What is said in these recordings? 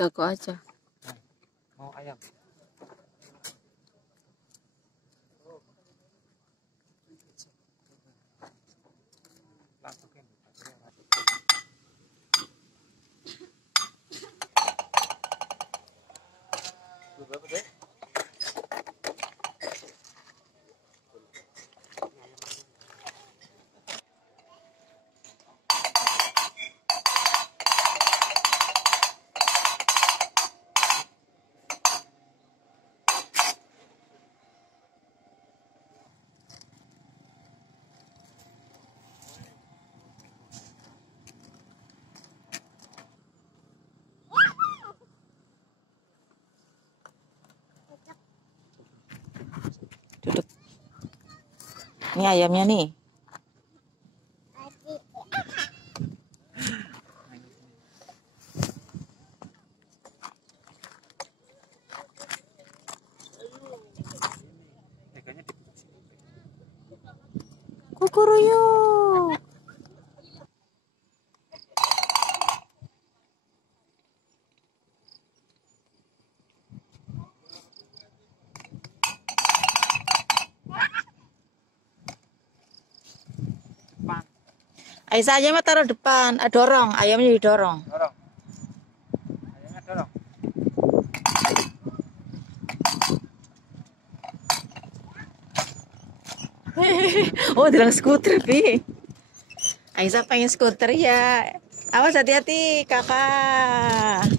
Jago aja. Mau ayam. Duduk. Ini ayamnya nih. Kukuruyuk. Aisyah ayamnya taruh depan, dorong, ayamnya didorong. Dorong. Ayamnya dorong. Oh, dalam skuter, Bi. Aisyah pengen skuter ya. Awas hati-hati, kakak.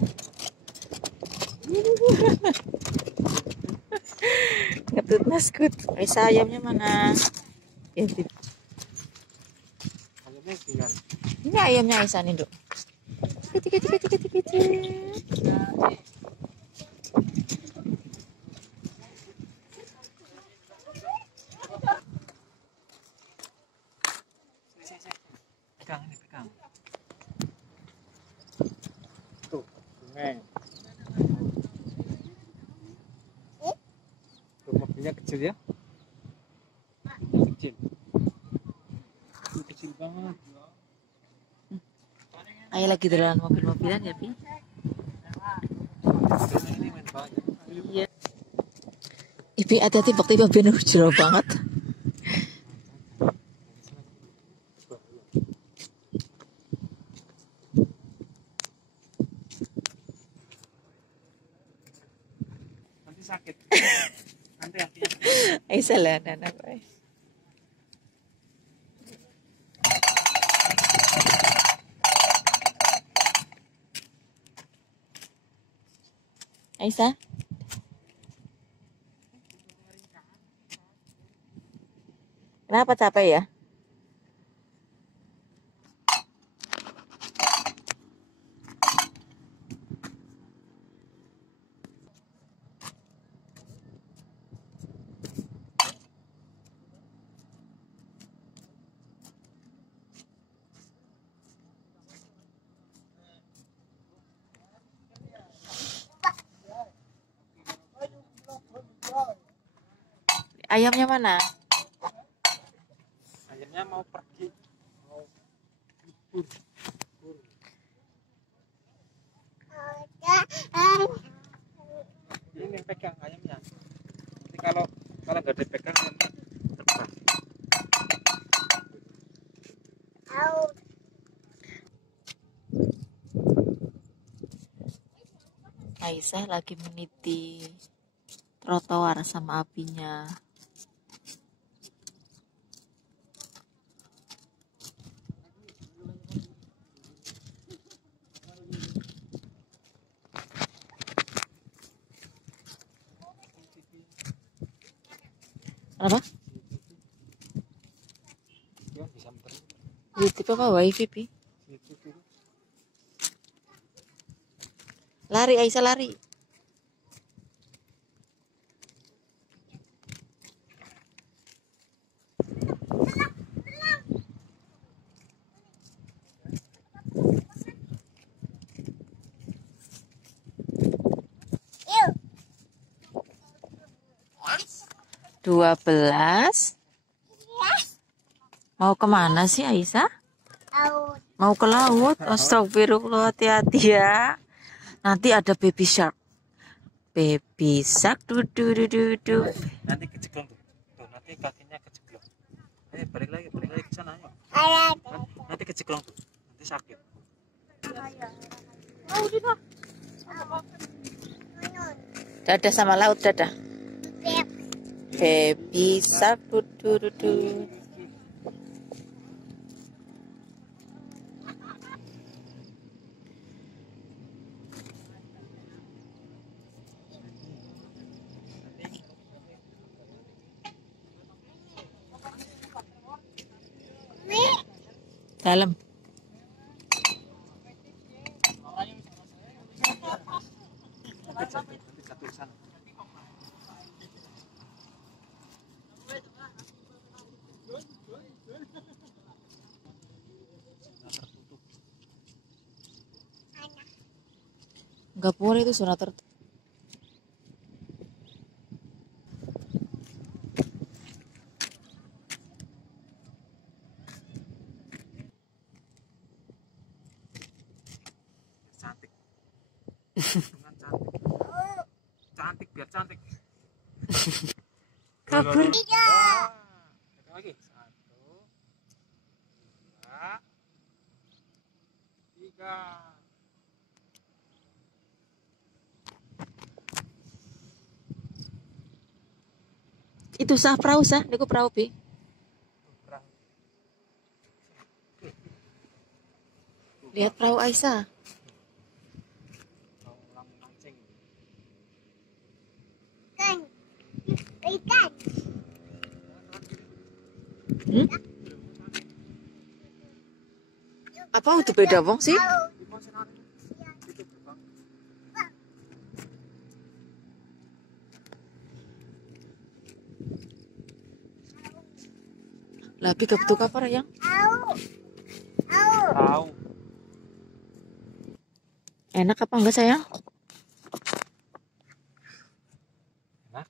Ngetut mas skut. Aisyah ayamnya mana? Ya, Ayamnya tinggal. ini ayamnya Aisyah nih, Dok. Pegang ini, pegang. Tuh, sungai. Tuh, mobilnya kecil ya. Kecil. Kecil banget. Ayah lagi jalan mobil-mobilan ya, Pi? Ini main banyak. Iya. Ibi hati-hati waktu itu bener jero banget. Nanti sakit. Nanti hatinya. Aisyah lah, Nana, boy. Aisyah? Kenapa capek ya? Ayamnya mana? Ayamnya mau pergi. Mau libur. Ini pegang ayamnya. Nanti kalau nggak dipegang ayamnya terbang. Aisyah lagi meniti trotoar sama apinya. Apa? Ya, bisa muter. YouTube apa wifi, Pi? Lari, Aisyah lari. Yuk. 12 Mau kemana sih Aisyah? Mau ke laut? Astagfirullah, hati-hati ya. Nanti ada baby shark. Baby shark, du. Nanti keceklong tuh. Tuh, nanti kakinya keceklong. Balik lagi ke sana ayo. Nanti keceklong tuh. Nanti sakit. Dadah sama laut, dadah. Baby shark, du. Dalam. Nanti jatuh di sana. Nggak boleh itu zona tertutup. Cantik. Dengan cantik. Cantik biar cantik. Kabur. Lagi. 1, 2, 3. Itu sah perahu sah, niku perahu bi. Lihat perahu Aisyah. Hmm? Apa itu beda wong sih? Lapi kebetul kapar yang? Tahu. Enak apa enggak sayang? Enak.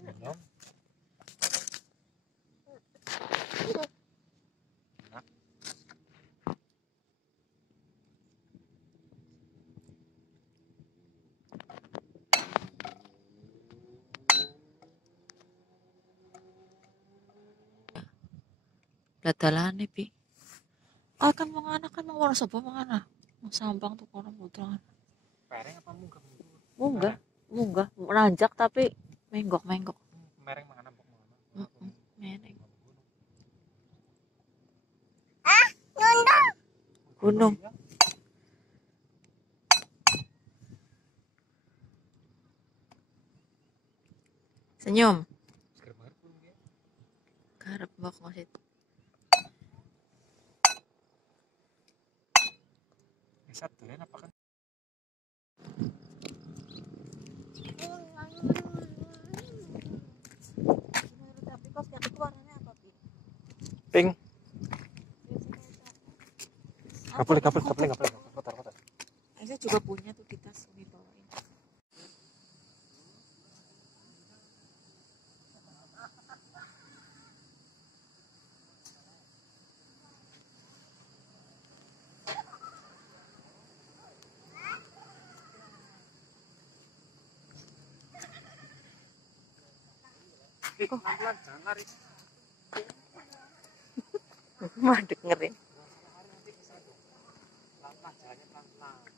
Minum. Enak. Dadalane bi. Akan mangana kan mau warna sapa mangana? Mau sambang tuh kono putra. Pereng apa munggah? Munggah, nanjak tapi menggok. Mereng mana mbok mana? Meneng. Gunung. Senyum. Karep mbok maksud. Bisa tulen apa kan? Pink. Gak boleh. Kotor. Saya juga punya tuh di tas ini bawain. Pelan-pelan, jangan lari. Mah dengerin. Pelan-pelan, jalannya pelan-pelan.